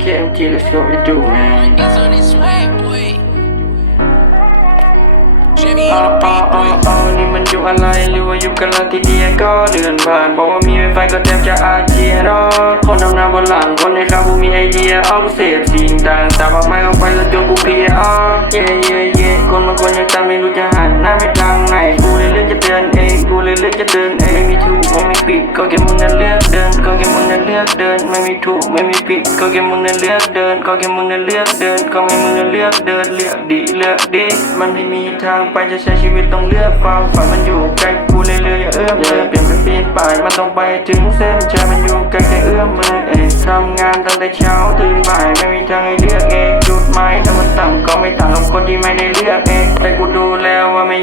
KMG let's go we do man He's on his way, boy. Jimmy อ๋อ on the อ๋อ beat, อ๋อ boy. อ๋อนี่มันอยู่อะไรหรือว่าอยู่กันละทีเดียวก็เดือนผ่านบอกว่ามีไวไฟก็แทบจะอาเจียนอ๋อคนทำงานบนหลังคนในคำกูมีไอเดียอ๋อกูเสพสิ่งต่างแต่บางไม่เข้าไปแล้วจนกูเพลียอ๋อเย่เย่เย่คนบางคนยังจำไม่รู้จะ หน้าไปทางไหนกูเลยเลือกจะเดินเองกูเลยเลือกจะเดินเองไม่มีถูกไม่มีผิดก็แค่มึงนั้นเลือกเดินก็แค่มึงนั้นเลือกเดินไม่มีถูกไม่มีผิดก็แค่มึงนั้นเลือกเดินก็แค่มึงนั้นเลือกเดินก็ไม่มึงนั้นเลือกเดินเลือกดีเลือกดีมันไม่มีทางไปจะใช้ชีวิตต้องเลือกความฝันมันอยู่ใกล้กูเลยเลยอย่าเอื้อมเลยเปลี่ยนเป็นปีนป่ายมันต้องไปถึงเส้นชัยมันอยู่ใกล้แค่เอื้อมมือเองทำงานตั้งแต่เช้าตื่นบ่ายไม่มีทางให้เลือกเองจุดหมายถ้ามันต่ำก็ไม่ต่างกับคนที่ไม่ได้เลือกเอง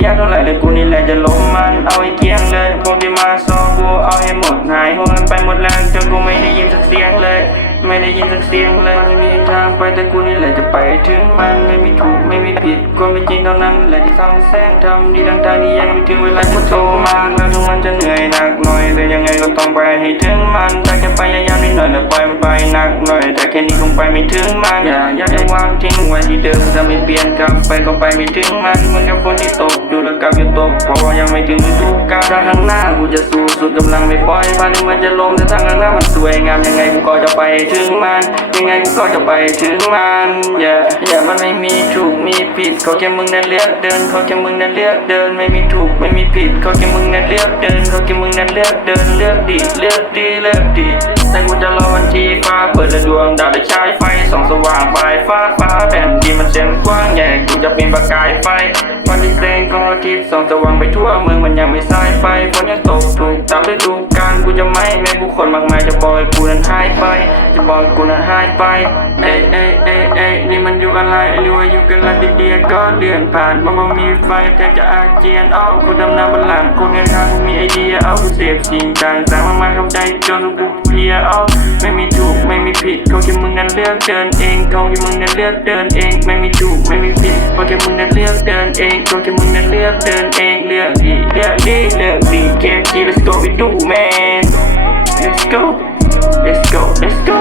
ยากเท่าไหร่เลยกูนี่แหละจะล้มมัน เอาให้เกลี้ยงเลยพวกที่มาซอกูเอาให้หมดหายหัวกันไปหมดแรงจนกูไม่ได้ยินสักเสียงเลย ไม่ได้ยินสักเสียงเลยไม่มีทางไปแต่กูนี่แหละจะไปถึงมันไม่มีถูกไม่มีผิดความเป็นจริงเท่านั้นแหละที่ต้องแสงทำดีทั้งทางที่ยังไม่ถึงเวลากูโตมาแล้วถึงมันจะเหนื่อยหนักหน่อยแต่ยังไงก็ต้องไปให้ถึงมันแต่แค่พยายามนิดหน่อย ไปไม่ถึงมันอย่าอยากจะวางทิ้งไว้ที่เดิมถ้าไม่เปลี่ยนกลับไปก็ไปไม่ถึงมันเหมือนกับคนที่ตกอยู่แล้วกลับอยู่ตกเพราะว่ายังไม่ถึงฤดูกาลทางข้างหน้ากูจะสู้สุดกำลังไม่ปล่อยพาถึงมันจะล้มแต่ทางข้างหน้ามันสวยงามยังไงกูก็จะไปถึงมัน ยังไงกูก็จะไปถึงมันอย่าอย่ามันไม่มีถูกมีผิดเขาแค่มึงนั่นเลือกเดินเขาแค่มึงนั่นเลือกเดินไม่มีถูกไม่มีผิดเขาแค่มึงนั่นเลือกเดินเขาแค่มึงนั่นเลือกเดินเลือกดีเลือกดีเลือกดี แต่กูจะรอวันที่ฟ้าเปิดและดวงดาวได้ฉายไฟส่องสว่างปลายฟ้าฟ้าแผ่นดินมันเส้นกว้างใหญ่กูจะเป็นประกายไฟ วันที่แสงของอาทิตย์ส่องสว่างไปทั่วเมืองมันยังไม่สายไฟฝนยังตกถูกตามฤดูกาลกูจะไม่แม้ผู้คนมากมายจะบอกให้กูนั้นหายไป จะบอกให้กูนั้นหายไปเอ้ยเอ้ยเอ้ยเอ้ยนี่มันอยู่อะไรหรือว่าอยู่กันละทีเดียก็เดือนผ่านมันบ่มีไฟแทบจะอาเจียนอ้อกูดำน้ำบนหลังกูเงินทางกูมีไอเดียอ้อกูเสพสิ่งต่างต่างมากมายเข้าใจจนกูเพลียอ้อไม่มีถูกไม่มีผิดเขาแค่มึงนั้นเลือกเดินเองเขาแค่มึงนั้นเลือกเดินเอง ไม่มีถูกไม่มีผิดเขาแค่มึงเงินเองเขาแค่มึงนั้นเลือกเดินเองเลือกดีเลือกดีเลือกดีเกมจี let's go we do man let's go let's go let's go